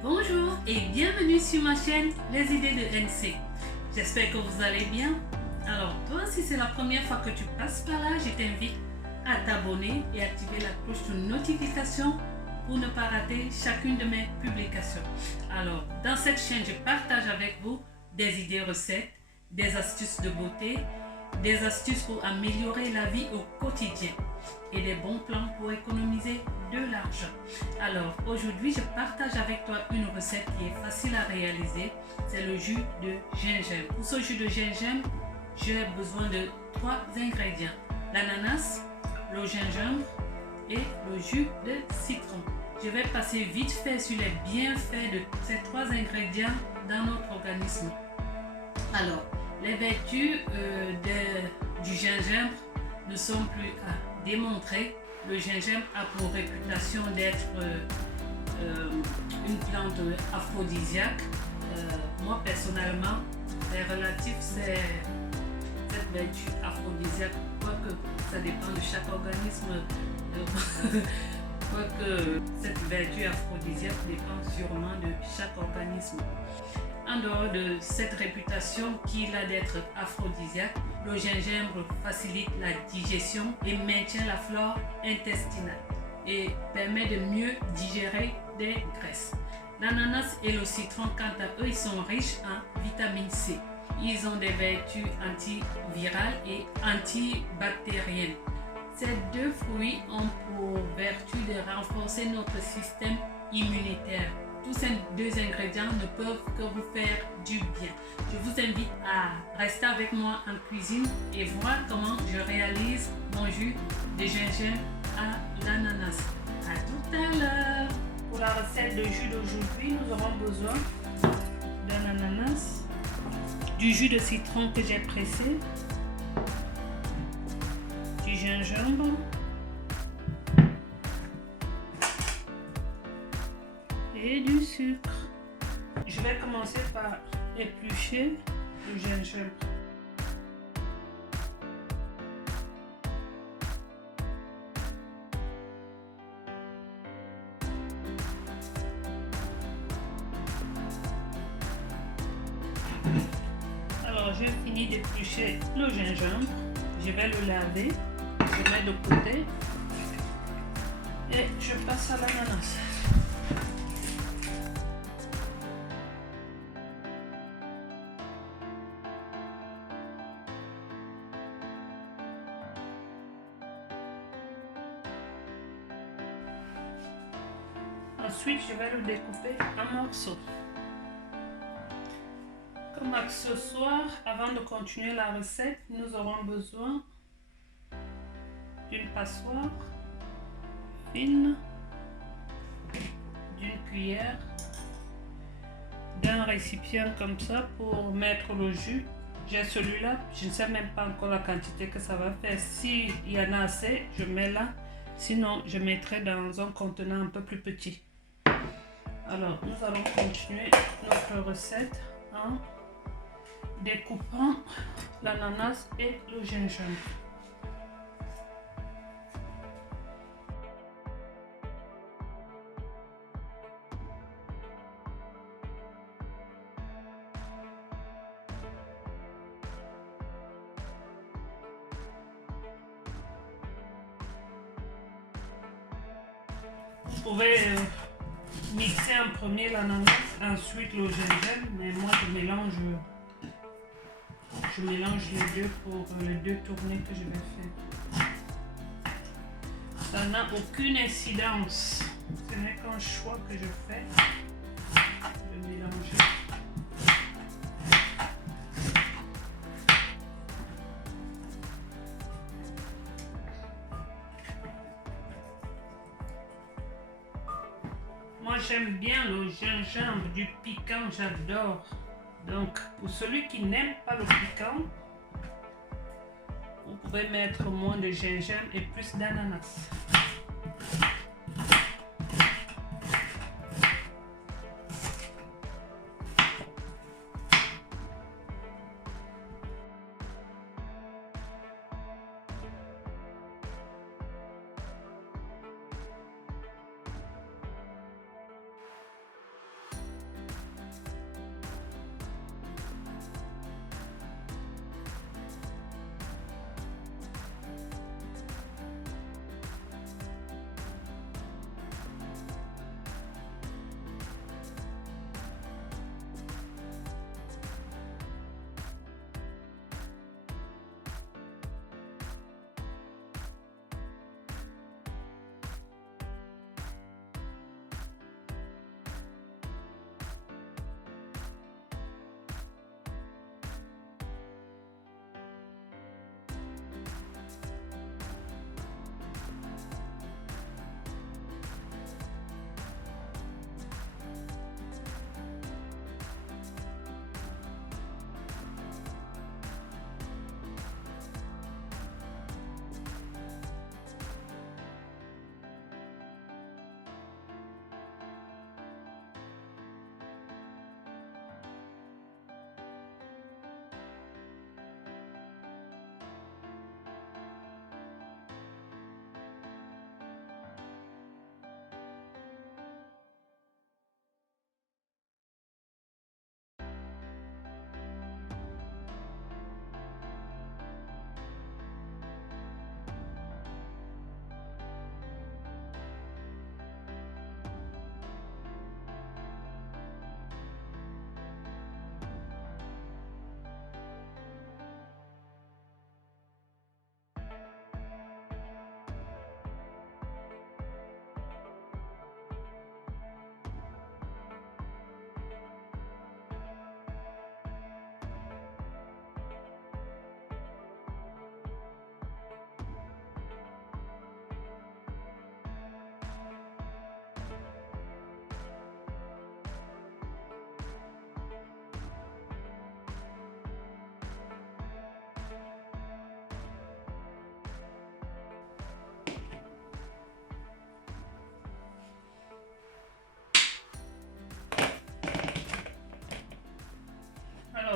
Bonjour et bienvenue sur ma chaîne Les idées de NC. J'espère que vous allez bien. Alors toi, si c'est la première fois que tu passes par là, je t'invite à t'abonner et activer la cloche de notification pour ne pas rater chacune de mes publications. Alors dans cette chaîne, je partage avec vous des idées recettes, des astuces de beauté, des astuces pour améliorer la vie au quotidien et des bons plans pour économiser de l'argent. Alors aujourd'hui, je partage avec toi une recette qui est facile à réaliser. C'est le jus de gingembre. Pour ce jus de gingembre, j'ai besoin de 3 ingrédients: l'ananas, le gingembre et le jus de citron. Je vais passer vite fait sur les bienfaits de ces 3 ingrédients dans notre organisme. Alors, les vertus du gingembre ne sont plus à démontrer. Le gingembre a pour réputation d'être une plante aphrodisiaque. Moi personnellement, les relatifs, c'est cette vertu aphrodisiaque, quoique ça dépend de chaque organisme, quoique cette vertu aphrodisiaque dépend sûrement de chaque organisme. En dehors de cette réputation qu'il a d'être aphrodisiaque, le gingembre facilite la digestion et maintient la flore intestinale et permet de mieux digérer des graisses. L'ananas et le citron, quant à eux, ils sont riches en vitamine C. Ils ont des vertus antivirales et antibactériennes. Ces deux fruits ont pour vertu de renforcer notre système immunitaire. Tous ces 2 ingrédients ne peuvent que vous faire du bien. Je vous invite à rester avec moi en cuisine et voir comment je réalise mon jus de gingembre à l'ananas. À tout à l'heure. Pour la recette de jus d'aujourd'hui, nous aurons besoin d'un ananas, du jus de citron que j'ai pressé, du gingembre, et du sucre. Je vais commencer par éplucher le gingembre. Alors j'ai fini d'éplucher le gingembre. Je vais le laver, je mets de côté et je passe à l'ananas. Ensuite, je vais le découper en morceaux. Comme accessoire, avant de continuer la recette, nous aurons besoin d'une passoire fine, d'une cuillère, d'un récipient comme ça pour mettre le jus. J'ai celui-là, je ne sais même pas encore la quantité que ça va faire. S'il y en a assez, je mets là. Sinon, je mettrai dans un contenant un peu plus petit. Alors, nous allons continuer notre recette en découpant l'ananas et le gingembre. Vous pouvez mixer en premier l'ananas, ensuite le gingembre, mais moi je mélange les deux pour les 2 tournées que je vais faire. Ça n'a aucune incidence, ce n'est qu'un choix que je fais de mélanger. Moi j'aime bien le gingembre, du piquant, j'adore. Donc pour celui qui n'aime pas le piquant, vous pouvez mettre moins de gingembre et plus d'ananas.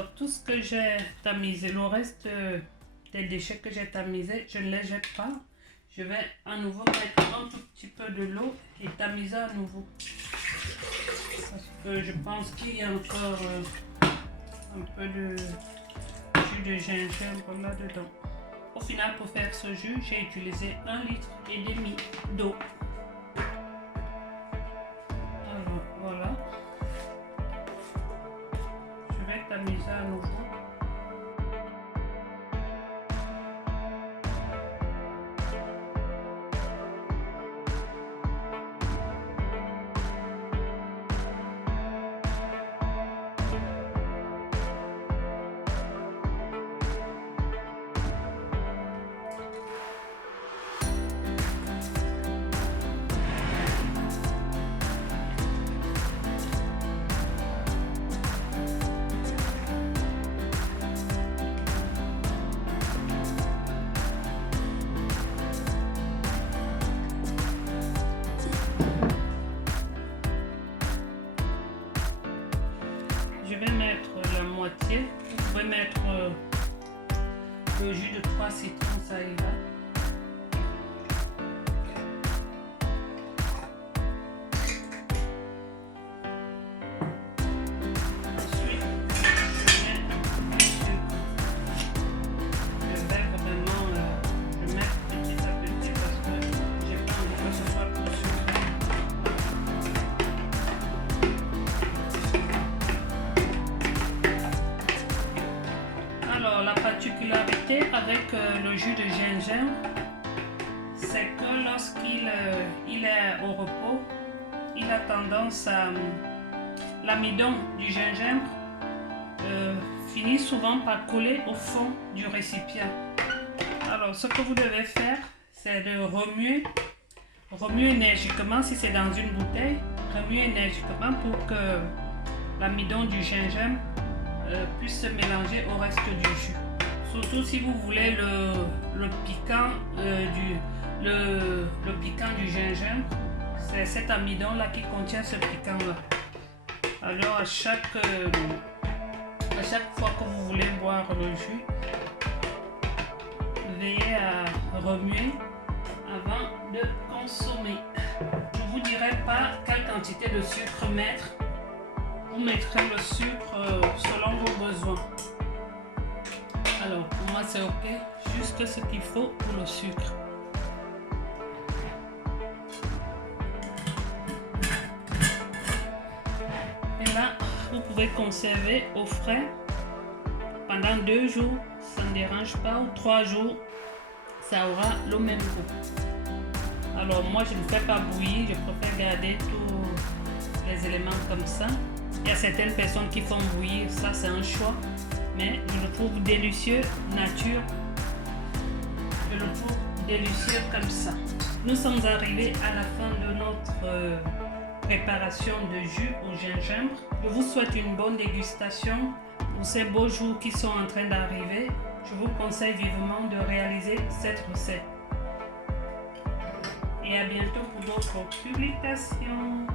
Alors, tout ce que j'ai tamisé, le reste des déchets que j'ai tamisés, je ne les jette pas. Je vais à nouveau mettre un tout petit peu de l'eau et tamiser à nouveau. Parce que je pense qu'il y a encore un peu de jus de gingembre là-dedans. Au final, pour faire ce jus, j'ai utilisé 1,5 litre d'eau. Alors, voilà. Je vais tamiser à nouveau. Je vais mettre la moitié. Vous pouvez mettre le jus de 3 citrons, ça y va. Ensuite, je mets du sucre. Je vais vraiment je mets petit à petit parce que j'ai pas envie que ce soit trop sucré. Alors, la particularité avec le jus de gingembre, c'est que lorsqu'il est au repos, il a tendance à... L'amidon du gingembre finit souvent par coller au fond du récipient. Alors, ce que vous devez faire, c'est de remuer énergiquement. Si c'est dans une bouteille, remuer énergiquement pour que l'amidon du gingembre puisse se mélanger au reste du jus. Surtout si vous voulez le piquant le piquant du gingembre, c'est cet amidon là qui contient ce piquant là. Alors à chaque fois que vous voulez boire le jus, veillez à remuer avant de consommer. Je ne vous dirai pas quelle quantité de sucre mettre. Vous mettrez le sucre selon vos besoins. Alors pour moi c'est ok, juste ce qu'il faut pour le sucre. Et là, vous pouvez conserver au frais pendant 2 jours, ça ne dérange pas, ou 3 jours, ça aura le même goût. Alors moi je ne fais pas bouillir, je préfère garder tous les éléments comme ça. Il y a certaines personnes qui font bouillir, ça c'est un choix, mais je le trouve délicieux, nature. Je le trouve délicieux comme ça. Nous sommes arrivés à la fin de notre préparation de jus au gingembre. Je vous souhaite une bonne dégustation. Pour ces beaux jours qui sont en train d'arriver, je vous conseille vivement de réaliser cette recette. Et à bientôt pour d'autres publications.